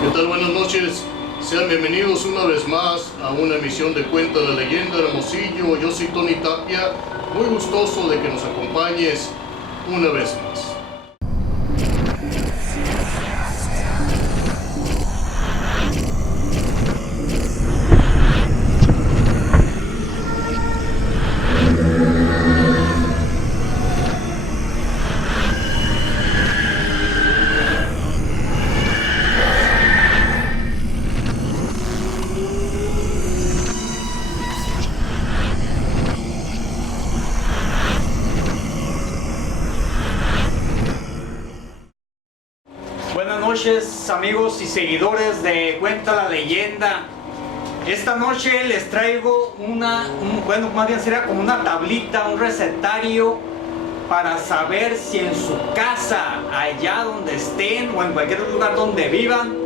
¿Qué tal? Buenas noches. Sean bienvenidos una vez más a una emisión de Cuenta la Leyenda Hermosillo. Yo soy Tony Tapia, muy gustoso de que nos acompañes una vez más. Buenas noches, amigos y seguidores de Cuenta la Leyenda. Esta noche les traigo bueno, más bien sería como una tablita, un recetario para saber si en su casa, allá donde estén o en cualquier lugar donde vivan,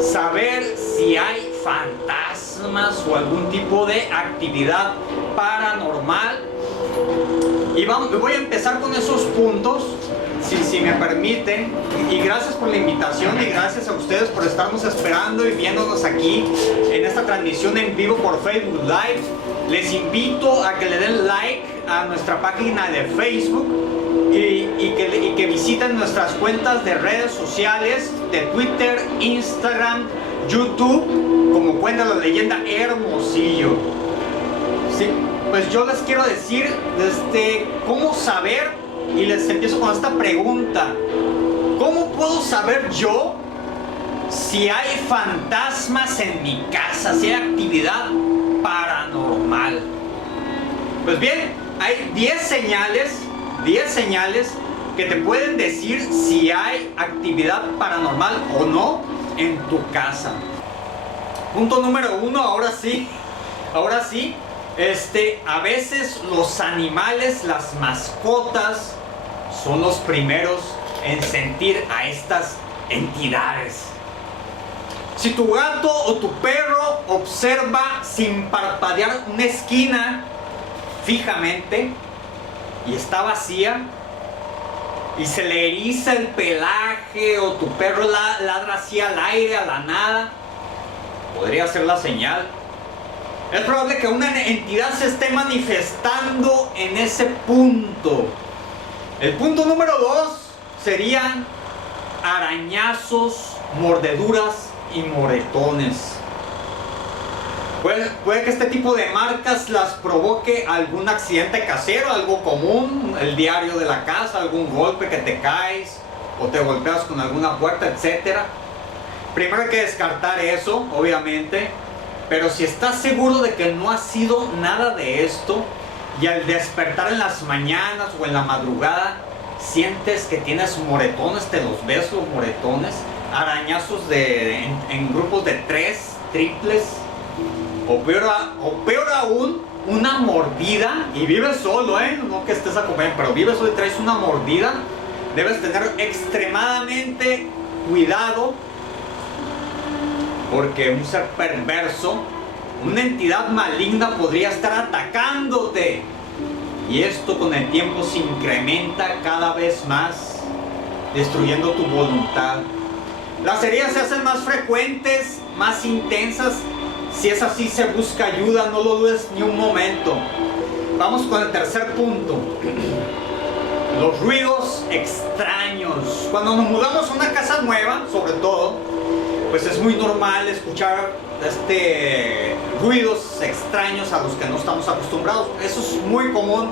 saber si hay fantasmas o algún tipo de actividad paranormal. Y voy a empezar con esos puntos, si me permiten, y gracias por la invitación y gracias a ustedes por estarnos esperando y viéndonos aquí en esta transmisión en vivo por Facebook Live. Les invito a que le den like a nuestra página de Facebook y que visiten nuestras cuentas de redes sociales de Twitter, Instagram, YouTube, como Cuenta la Leyenda Hermosillo. Sí, pues yo les quiero decir cómo saber. Y les empiezo con esta pregunta: ¿cómo puedo saber yo si hay fantasmas en mi casa, si hay actividad paranormal? Pues bien, hay 10 señales que te pueden decir si hay actividad paranormal o no en tu casa. Punto número 1, ahora sí. A veces los animales, las mascotas, son los primeros en sentir a estas entidades. Si tu gato o tu perro observa sin parpadear una esquina fijamente y está vacía, y se le eriza el pelaje, o tu perro ladra así al aire, a la nada, podría ser la señal. Es probable que una entidad se esté manifestando en ese punto. El punto número 2 serían arañazos, mordeduras y moretones. Puede que este tipo de marcas las provoque algún accidente casero, algo común, el diario de la casa, algún golpe que te caes o te golpeas con alguna puerta, etc. Primero hay que descartar eso, obviamente. Pero si estás seguro de que no ha sido nada de esto, y al despertar en las mañanas o en la madrugada sientes que tienes moretones, te los ves los moretones, arañazos en grupos de 3, triples, o peor aún, una mordida, y vives solo, no que estés acompañado, pero vives solo y traes una mordida, debes tener extremadamente cuidado, porque un ser perverso, una entidad maligna podría estar atacándote. Y esto con el tiempo se incrementa cada vez más, destruyendo tu voluntad. Las heridas se hacen más frecuentes, más intensas. Si es así, se busca ayuda, no lo dudes ni un momento. Vamos con el tercer punto. Los ruidos extraños. Cuando nos mudamos a una casa nueva, sobre todo, pues es muy normal escuchar ruidos extraños a los que no estamos acostumbrados. Eso es muy común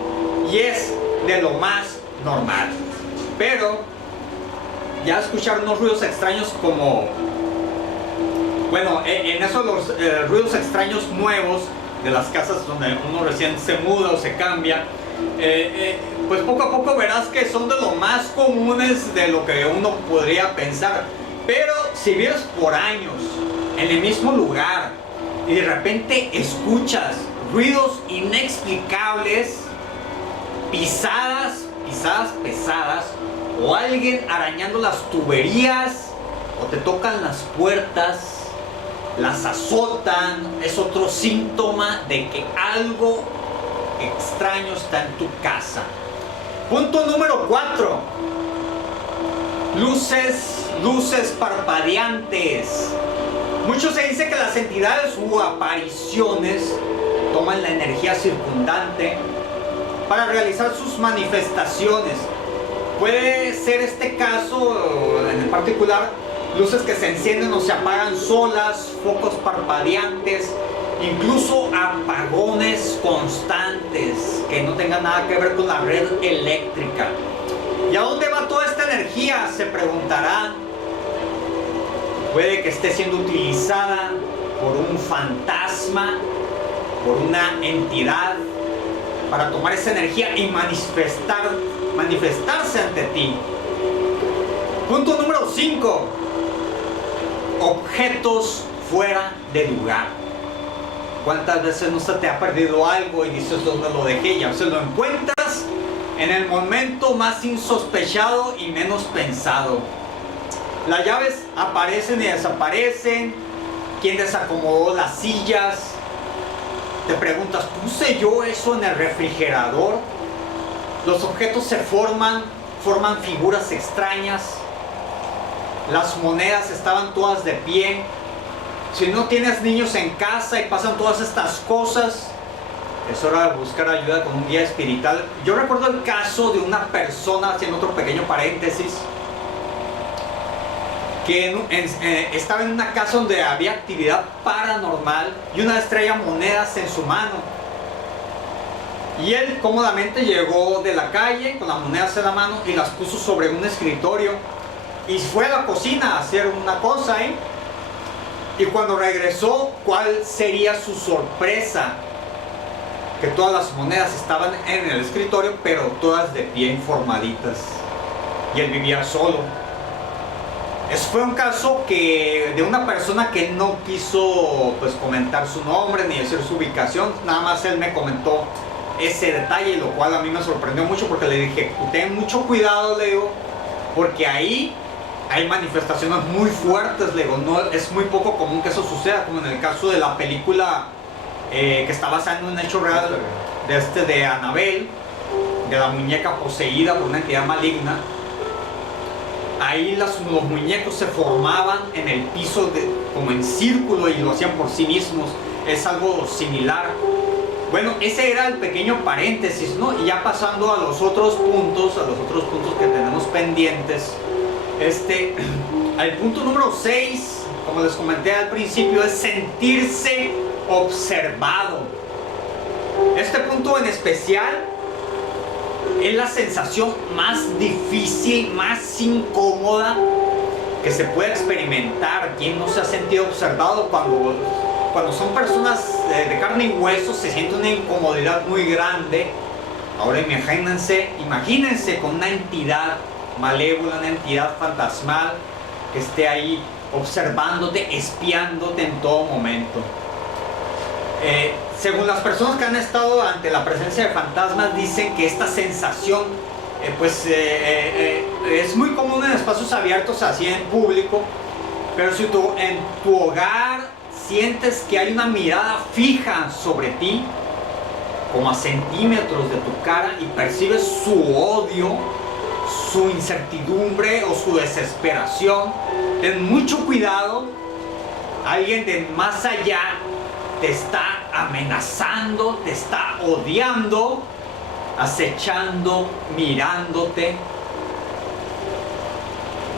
y es de lo más normal. Pero ya escuchar unos ruidos extraños como, bueno, en eso los ruidos extraños nuevos de las casas donde uno recién se muda o se cambia, pues poco a poco verás que son de lo más comunes de lo que uno podría pensar. Pero si vives por años en el mismo lugar y de repente escuchas ruidos inexplicables, pisadas pesadas, o alguien arañando las tuberías, o te tocan las puertas, las azotan, es otro síntoma de que algo extraño está en tu casa. Punto número 4. Luces luces parpadeantes. Mucho se dice que las entidades u apariciones toman la energía circundante para realizar sus manifestaciones. Puede ser este caso, en particular, luces que se encienden o se apagan solas, focos parpadeantes, incluso apagones constantes que no tengan nada que ver con la red eléctrica. ¿Y a dónde va toda esta energía?, se preguntarán. Puede que esté siendo utilizada por un fantasma, por una entidad, para tomar esa energía y manifestarse ante ti. Punto número 5. Objetos fuera de lugar. ¿Cuántas veces no se te ha perdido algo y dices dónde lo dejé? Y a veces lo encuentras en el momento más insospechado y menos pensado. Las llaves aparecen y desaparecen. ¿Quién desacomodó las sillas? Te preguntas, ¿puse yo eso en el refrigerador? Los objetos se forman figuras extrañas. Las monedas estaban todas de pie. Si no tienes niños en casa y pasan todas estas cosas, es hora de buscar ayuda con un guía espiritual. Yo recuerdo el caso de una persona, haciendo otro pequeño paréntesis, que estaba en una casa donde había actividad paranormal y una vez traía monedas en su mano. Y él cómodamente llegó de la calle con las monedas en la mano y las puso sobre un escritorio y fue a la cocina a hacer una cosa, Y cuando regresó, ¿cuál sería su sorpresa? Que todas las monedas estaban en el escritorio, pero todas de pie, informaditas. Y él vivía solo. Ese fue un caso de una persona que no quiso comentar su nombre ni decir su ubicación. Nada más él me comentó ese detalle, lo cual a mí me sorprendió mucho porque le dije, ten mucho cuidado, le digo, porque ahí hay manifestaciones muy fuertes, le digo, no, es muy poco común que eso suceda, como en el caso de la película que está basada en un hecho real de Annabelle, de la muñeca poseída por una entidad maligna. Ahí los muñecos se formaban en el piso como en círculo y lo hacían por sí mismos. Es algo similar. Bueno, ese era el pequeño paréntesis, ¿no? Y ya pasando a los otros puntos que tenemos pendientes. El punto número 6, como les comenté al principio, es sentirse observado. Este punto en especial es la sensación más difícil, más incómoda que se puede experimentar. ¿Quién no se ha sentido observado? Cuando son personas de carne y hueso se siente una incomodidad muy grande. Ahora imagínense con una entidad malévola, una entidad fantasmal que esté ahí observándote, espiándote en todo momento. Según las personas que han estado ante la presencia de fantasmas, dicen que esta sensación es muy común en espacios abiertos, así en público, pero si tú en tu hogar sientes que hay una mirada fija sobre ti, como a centímetros de tu cara, y percibes su odio, su incertidumbre o su desesperación, ten mucho cuidado. Alguien de más allá te está amenazando, te está odiando, acechando, mirándote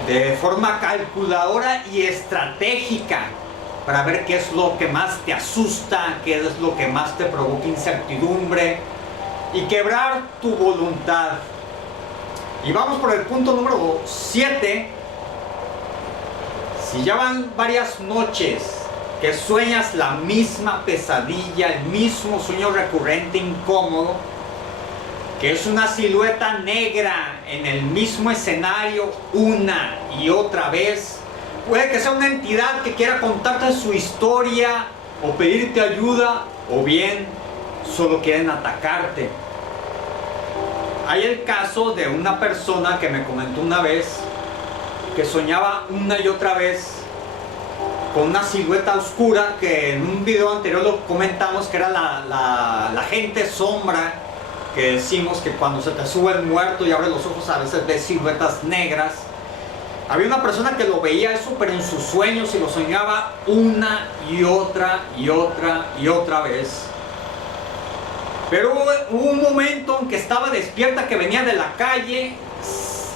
de forma calculadora y estratégica para ver qué es lo que más te asusta, qué es lo que más te provoca incertidumbre y quebrar tu voluntad. Y vamos por el punto número 7. Si ya van varias noches que sueñas la misma pesadilla, el mismo sueño recurrente incómodo, que es una silueta negra en el mismo escenario una y otra vez, puede que sea una entidad que quiera contarte su historia o pedirte ayuda, o bien solo quieren atacarte. Hay el caso de una persona que me comentó una vez que soñaba una y otra vez con una silueta oscura, que en un video anterior lo comentamos, que era la gente sombra, que decimos que cuando se te sube el muerto y abres los ojos a veces ves siluetas negras. Había una persona que lo veía eso, pero en sus sueños, y lo soñaba una y otra y otra y otra vez. Pero hubo un momento en que estaba despierta, que venía de la calle,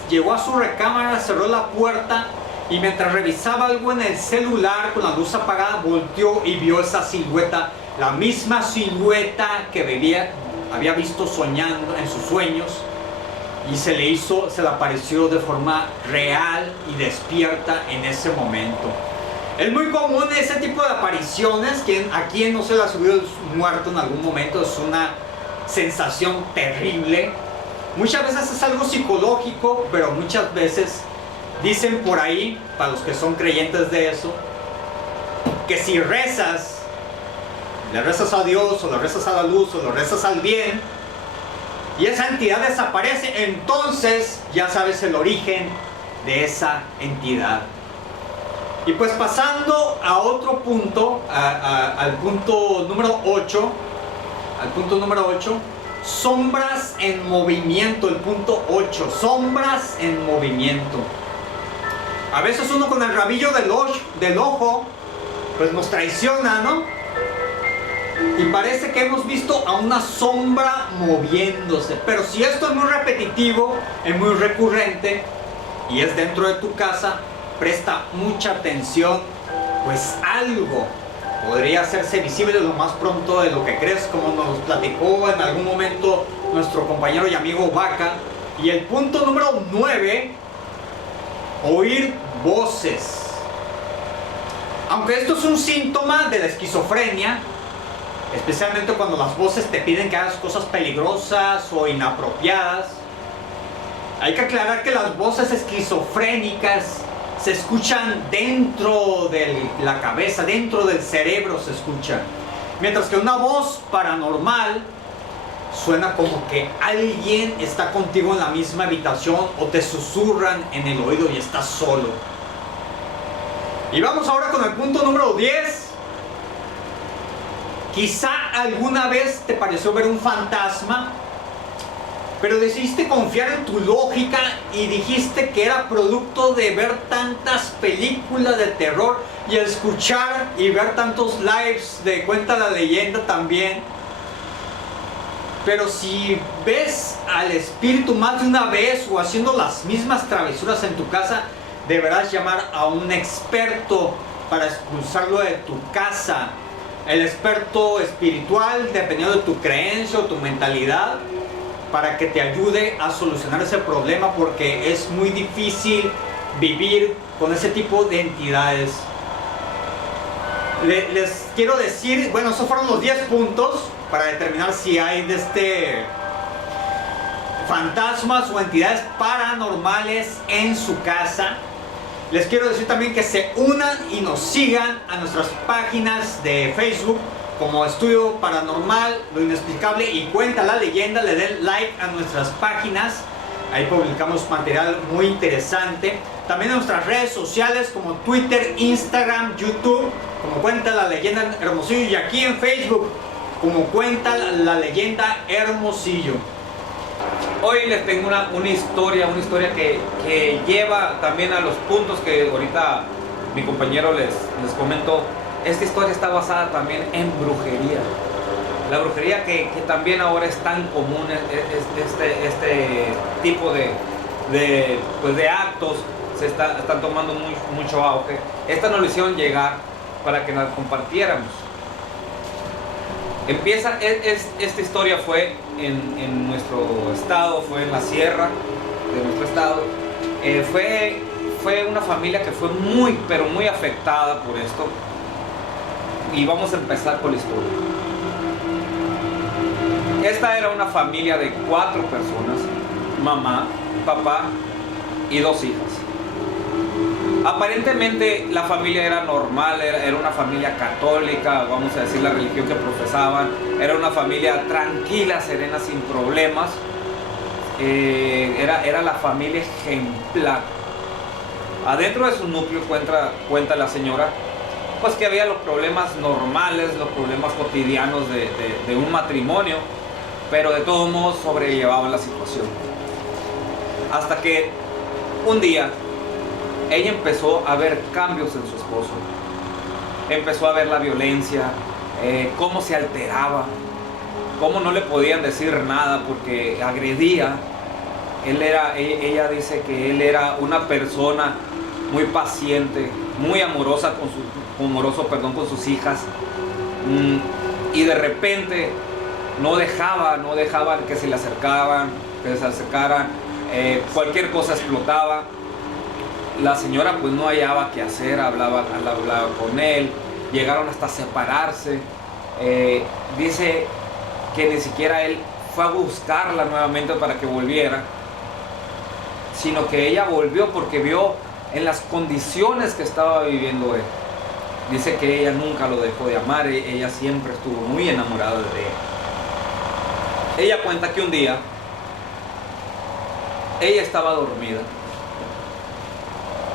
llegó a su recámara, cerró la puerta, y mientras revisaba algo en el celular con la luz apagada, volteó y vio esa silueta, la misma silueta que había visto soñando en sus sueños, y se le apareció de forma real y despierta en ese momento. Es muy común ese tipo de apariciones. ¿A quién no se le ha subido el muerto en algún momento? Es una sensación terrible. Muchas veces es algo psicológico, pero muchas veces dicen por ahí, para los que son creyentes de eso, que si rezas, le rezas a Dios, o le rezas a la luz, o le rezas al bien, y esa entidad desaparece, entonces ya sabes el origen de esa entidad. Y pues pasando a otro punto, al punto número 8, sombras en movimiento, el punto 8, sombras en movimiento. A veces uno con el rabillo del ojo, pues nos traiciona, ¿no? Y parece que hemos visto a una sombra moviéndose. Pero si esto es muy repetitivo, es muy recurrente, y es dentro de tu casa, presta mucha atención, pues algo podría hacerse visible lo más pronto de lo que crees, como nos platicó en algún momento nuestro compañero y amigo Vaca. Y el punto número 9, oír voces. Aunque esto es un síntoma de la esquizofrenia, especialmente cuando las voces te piden que hagas cosas peligrosas o inapropiadas, hay que aclarar que las voces esquizofrénicas se escuchan dentro de la cabeza, dentro del cerebro se escuchan. Mientras que una voz paranormal suena como que alguien está contigo en la misma habitación, o te susurran en el oído y estás solo. Y vamos ahora con el punto número 10. Quizá alguna vez te pareció ver un fantasma, pero decidiste confiar en tu lógica y dijiste que era producto de ver tantas películas de terror y escuchar y ver tantos lives de Cuenta la Leyenda también. Pero si ves al espíritu más de una vez o haciendo las mismas travesuras en tu casa, deberás llamar a un experto para expulsarlo de tu casa. El experto espiritual, dependiendo de tu creencia o tu mentalidad, para que te ayude a solucionar ese problema, porque es muy difícil vivir con ese tipo de entidades. Les quiero decir, bueno, esos fueron los 10 puntos para determinar si hay fantasmas o entidades paranormales en su casa. Les quiero decir también que se unan y nos sigan a nuestras páginas de Facebook como Estudio Paranormal, Lo Inexplicable y Cuenta la Leyenda. Le den like a nuestras páginas, ahí publicamos material muy interesante. También en nuestras redes sociales como Twitter, Instagram, YouTube, como Cuenta la Leyenda Hermosillo, y aquí en Facebook como Cuenta la Leyenda Hermosillo. Hoy les tengo una historia que lleva también a los puntos que ahorita mi compañero les comentó. Esta historia está basada también en brujería. La brujería que también ahora es tan común, este tipo de actos están tomando mucho auge. Esta nos lo hicieron llegar para que nos compartiéramos. Esta historia fue en nuestro estado, fue en la sierra de nuestro estado. Fue una familia que fue muy, pero muy afectada por esto. Y vamos a empezar con la historia. Esta era una familia de 4 personas, mamá, papá y 2 hijas. Aparentemente la familia era normal, era una familia católica, vamos a decir la religión que profesaban, era una familia tranquila, serena, sin problemas. Era la familia ejemplar. Adentro de su núcleo cuenta la señora, pues que había los problemas normales, los problemas cotidianos de un matrimonio, pero de todos modos sobrellevaban la situación. Hasta que un día ella empezó a ver cambios en su esposo. Empezó a ver la violencia, cómo se alteraba, cómo no le podían decir nada porque agredía. Ella dice que él era una persona muy paciente, muy amoroso con sus hijas, y de repente no dejaban que se le acercaran, cualquier cosa explotaba. La señora pues no hallaba qué hacer, hablaba con él, llegaron hasta separarse. Dice que ni siquiera él fue a buscarla nuevamente para que volviera, sino que ella volvió porque vio en las condiciones que estaba viviendo él. Dice que ella nunca lo dejó de amar, ella siempre estuvo muy enamorada de él. Ella cuenta que un día ella estaba dormida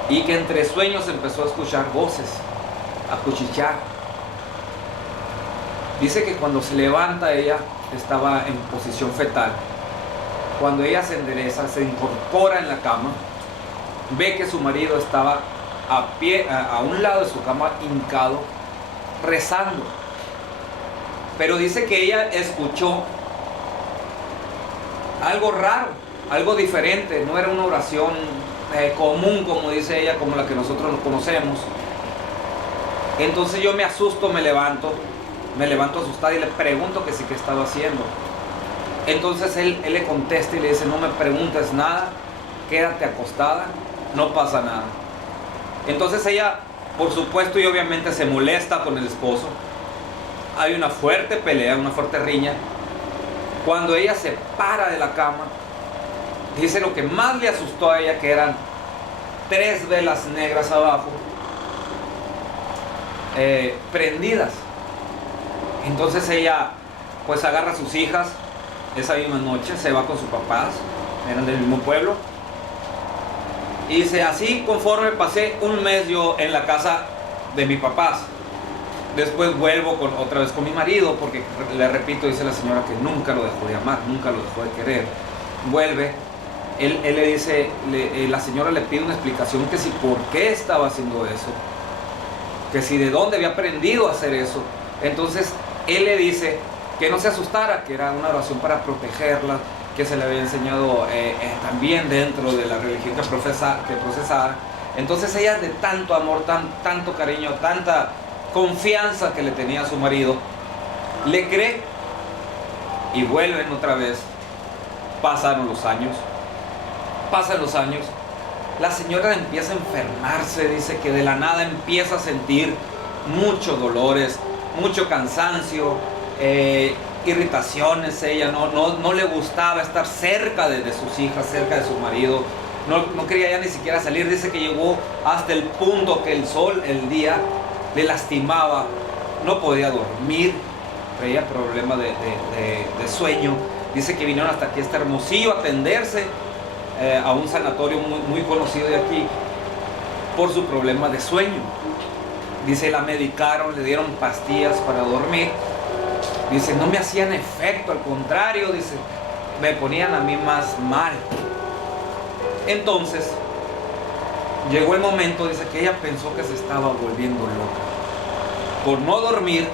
y que entre sueños empezó a escuchar voces, a cuchichear. Dice que cuando se levanta ella estaba en posición fetal. Cuando ella se endereza, se incorpora en la cama, ve que su marido estaba a pie, a un lado de su cama, hincado, rezando. Pero dice que ella escuchó algo raro, algo diferente. No era una oración común, como dice ella, como la que nosotros nos conocemos. Entonces yo me asusto, me levanto asustada y le pregunto que sí, que estaba haciendo. Entonces él le contesta y le dice: no me preguntes nada, quédate acostada, no pasa nada. Entonces ella, por supuesto y obviamente, se molesta con el esposo. Hay una fuerte pelea, una fuerte riña. Cuando ella se para de la cama, dice lo que más le asustó a ella, que eran 3 velas negras abajo, prendidas. Entonces ella pues agarra a sus hijas. Esa misma noche se va con sus papás, eran del mismo pueblo, y dice: así conforme pasé un mes yo en la casa de mis papás, después vuelvo otra vez con mi marido, porque le repito, dice la señora, que nunca lo dejó de amar, nunca lo dejó de querer. Vuelve, él le dice, la señora le pide una explicación, que si por qué estaba haciendo eso, que si de dónde había aprendido a hacer eso. Entonces él le dice que no se asustara, que era una oración para protegerla, que se le había enseñado también dentro de la religión que procesaba. Entonces ella, de tanto amor, tanto cariño, tanta confianza que le tenía a su marido, le cree, y vuelven otra vez. Pasan los años, la señora empieza a enfermarse. Dice que de la nada empieza a sentir muchos dolores, mucho cansancio, irritaciones. Ella no le gustaba estar cerca de sus hijas, cerca de su marido. No quería ya ni siquiera salir. Dice que llegó hasta el punto que el sol, el día, le lastimaba. No podía dormir, traía problemas de sueño. Dice que vinieron hasta aquí, hasta Hermosillo, a atenderse a un sanatorio muy conocido de aquí por su problema de sueño. Dice, la medicaron, le dieron pastillas para dormir. Dice, no me hacían efecto, al contrario, dice, me ponían a mí más mal. Entonces, llegó el momento, dice, que ella pensó que se estaba volviendo loca. Por no dormir,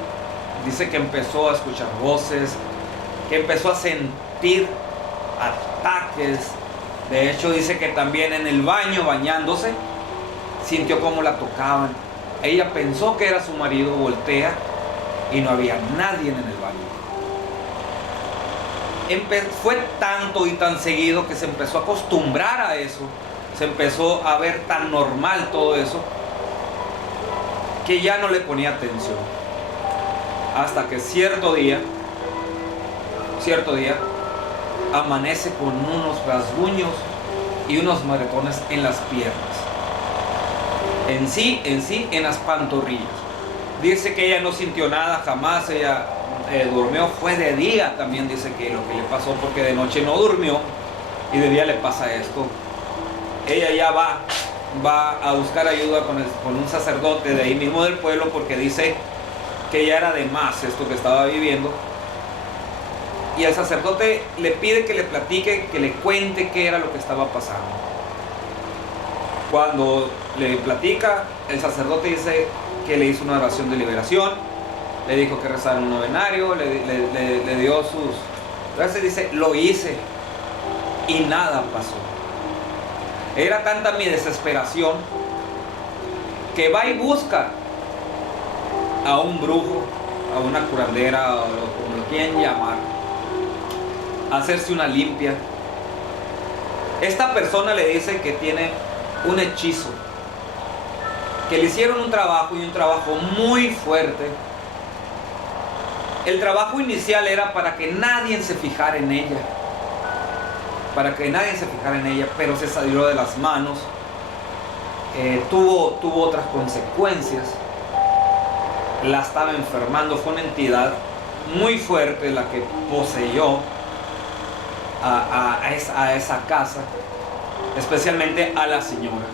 dice que empezó a escuchar voces, que empezó a sentir ataques. De hecho, dice que también en el baño, bañándose, sintió cómo la tocaban. Ella pensó que era su marido, voltea y no había nadie en el baño. Fue tanto y tan seguido que se empezó a acostumbrar a eso, se empezó a ver tan normal todo eso, que ya no le ponía atención. Hasta que cierto día, amanece con unos rasguños y unos moretones en las piernas. En las pantorrillas. Dice que ella no sintió nada jamás. Ella durmió, fue de día también. Dice que lo que le pasó, porque de noche no durmió y de día le pasa esto. Ella ya va a buscar ayuda con un sacerdote de ahí mismo del pueblo, porque dice que ya era de más esto que estaba viviendo. Y el sacerdote le pide que le platique, que le cuente qué era lo que estaba pasando. Cuando le platica, el sacerdote dice que le hizo una oración de liberación, le dijo que rezara un novenario, le dio sus... Entonces dice, lo hice y nada pasó. Era tanta mi desesperación que va y busca a un brujo, a una curandera, o como lo quieran llamar, a hacerse una limpia. Esta persona le dice que tiene un hechizo, que le hicieron un trabajo, y un trabajo muy fuerte. El trabajo inicial era para que nadie se fijara en ella, pero se salió de las manos, tuvo otras consecuencias, la estaba enfermando. Fue una entidad muy fuerte la que poseyó a esa casa, especialmente a la señora.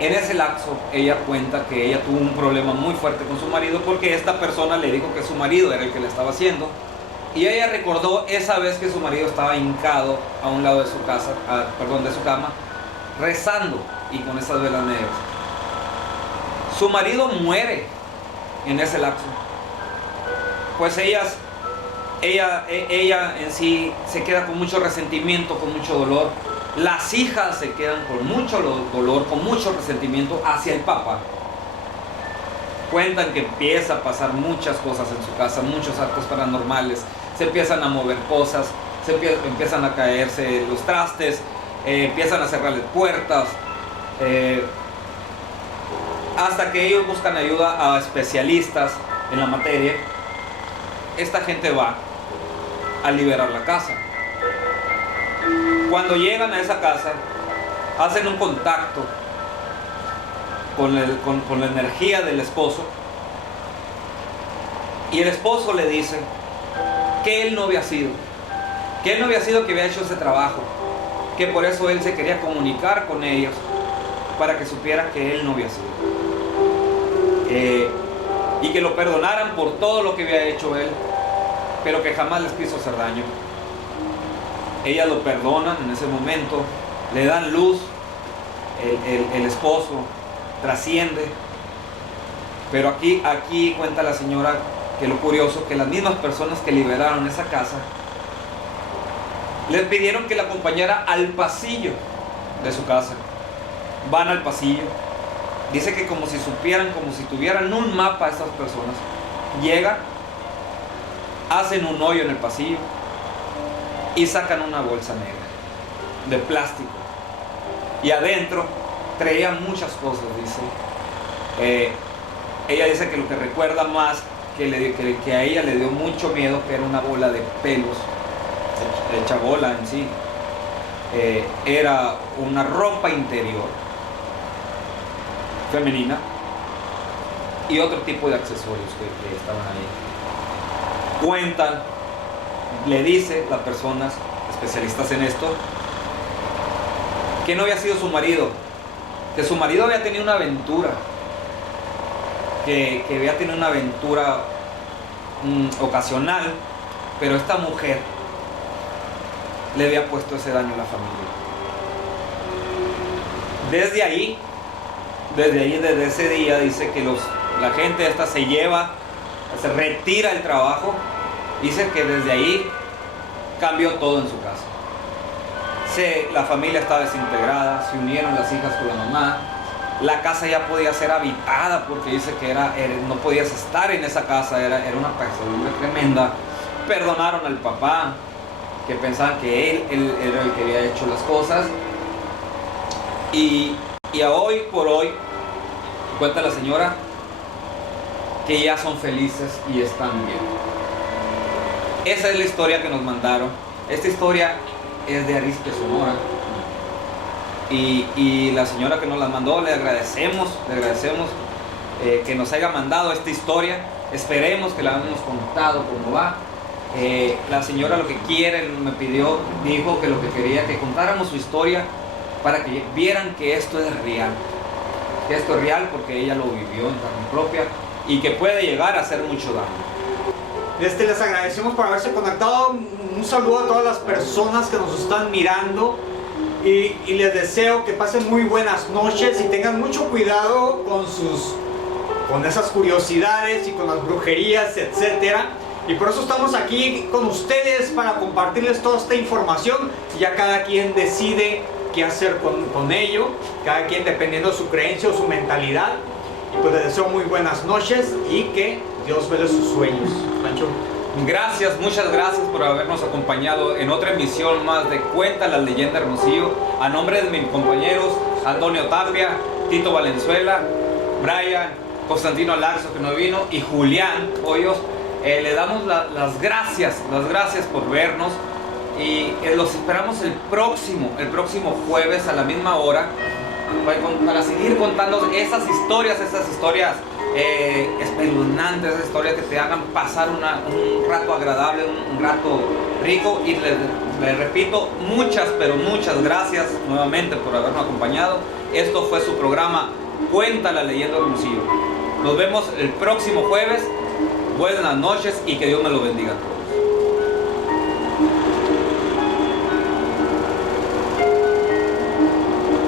En ese lapso ella cuenta que ella tuvo un problema muy fuerte con su marido, porque esta persona le dijo que su marido era el que le estaba haciendo, y ella recordó esa vez que su marido estaba hincado a un lado de su casa, de su cama, rezando y con esas velas negras. Su marido muere en ese lapso. Pues ella en sí se queda con mucho resentimiento, con mucho dolor. Las hijas se quedan con mucho dolor, con mucho resentimiento hacia el Papa. Cuentan que empieza a pasar muchas cosas en su casa, muchos actos paranormales. Se empiezan a mover cosas, empiezan a caerse los trastes, empiezan a cerrarle puertas, hasta que ellos buscan ayuda a especialistas en la materia. Esta gente va a liberar la casa. Cuando llegan a esa casa, hacen un contacto con la energía del esposo, y el esposo le dice que él no había sido, que había hecho ese trabajo, que por eso él se quería comunicar con ellos para que supieran que él no había sido, y que lo perdonaran por todo lo que había hecho él, pero que jamás les quiso hacer daño. Ellas lo perdonan en ese momento, le dan luz, el esposo trasciende. Pero aquí cuenta la señora que lo curioso, que las mismas personas que liberaron esa casa les pidieron que la acompañara al pasillo de su casa. Van al pasillo, dice que como si supieran, como si tuvieran un mapa estas personas, llegan, hacen un hoyo en el pasillo y sacan una bolsa negra de plástico, y adentro traía muchas cosas. Dice, ella dice que lo que recuerda más, que a ella le dio mucho miedo, que era una bola de pelos, hecha bola en sí, era una ropa interior femenina y otro tipo de accesorios que estaban ahí. Cuentan, le dice las personas especialistas en esto, que no había sido su marido, que su marido había tenido una aventura, que había tenido una aventura ocasional, pero esta mujer le había puesto ese daño a la familia. Desde ese día dice que la gente esta se retira el trabajo. Dice que desde ahí cambió todo en su casa. La familia estaba desintegrada, se unieron las hijas con la mamá. La casa ya podía ser habitada, porque dice que no podías estar en esa casa, era una pesadumbre tremenda. Perdonaron al papá, que pensaban que él era el que había hecho las cosas. Y a hoy por hoy, cuenta la señora, que ya son felices y están bien. Esa es la historia que nos mandaron. Esta historia es de Arizpe, Sonora. Y la señora que nos la mandó, le agradecemos que nos haya mandado esta historia. Esperemos que la hayamos contado como va. La señora lo que quiere, dijo que lo que quería, que contáramos su historia para que vieran que esto es real. Que esto es real porque ella lo vivió en carne propia y que puede llegar a hacer mucho daño. Les agradecemos por haberse conectado. Un saludo a todas las personas que nos están mirando. y les deseo que pasen muy buenas noches y tengan mucho cuidado con esas curiosidades y con las brujerías, etcétera. Y por eso estamos aquí con ustedes para compartirles toda esta información. Y ya cada quien decide qué hacer con ello, cada quien dependiendo de su creencia o su mentalidad. Y pues les deseo muy buenas noches y que Dios vele sus sueños. Pancho. Gracias, muchas gracias por habernos acompañado en otra emisión más de Cuenta la Leyenda Hermosillo. A nombre de mis compañeros Antonio Tapia, Tito Valenzuela, Brian, Constantino Alarzo que no vino y Julián Hoyos, le damos las gracias por vernos y los esperamos el próximo jueves a la misma hora para seguir contando esas historias espeluznantes, esas historias que te hagan pasar un rato agradable, un rato rico. Y les repito, pero muchas gracias nuevamente por habernos acompañado. Esto fue su programa Cuenta la Leyenda Hermosillo. Nos vemos el próximo jueves. Buenas noches y que Dios me lo bendiga.